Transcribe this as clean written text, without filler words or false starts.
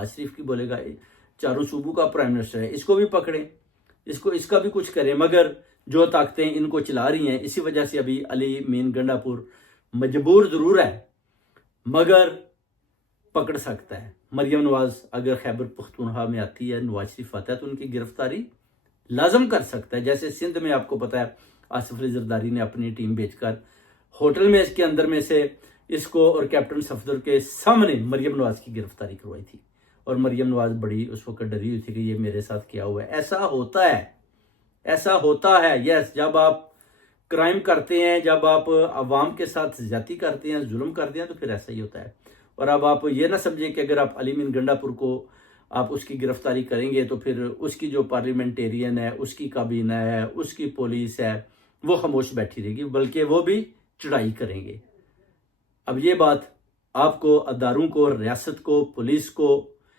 نواز شریف کی بولے گا چاروں صوبوں کا پرائم منسٹر ہے، اس کو بھی پکڑیں، اس کا بھی کچھ کریں، مگر جو طاقتیں ان کو چلا رہی ہیں، اسی وجہ سے ابھی علی مین گنڈا پور مجبور ضرور ہے مگر پکڑ سکتا ہے۔ مریم نواز اگر خیبر پختونخوا میں آتی ہے، نواز شریف آتا ہے تو ان کی گرفتاری لازم کر سکتا ہے۔ جیسے سندھ میں آپ کو پتا ہے آصف علی زرداری نے اپنی ٹیم بھیج کر ہوٹل میں اس کے اندر میں سے اس کو اور کیپٹن صفدر کے سامنے مریم نواز کی گرفتاری کروائی تھی، اور مریم نواز بڑی اس وقت ڈری ہوئی تھی کہ یہ میرے ساتھ کیا ہوا ہے۔ ایسا ہوتا ہے یس، جب آپ کرائم کرتے ہیں، جب آپ عوام کے ساتھ زیادتی کرتے ہیں، ظلم کرتے ہیں، تو پھر ایسا ہی ہوتا ہے۔ اور اب آپ یہ نہ سمجھیں کہ اگر آپ علی مین گنڈا پور کو آپ اس کی گرفتاری کریں گے تو پھر اس کی جو پارلیمنٹیرین ہے، اس کی کابینہ ہے، اس کی پولیس ہے، وہ خاموش بیٹھی رہے گی، بلکہ وہ بھی چڑھائی کریں گے۔ اب یہ بات آپ کو، اداروں کو، ریاست کو، پولیس کو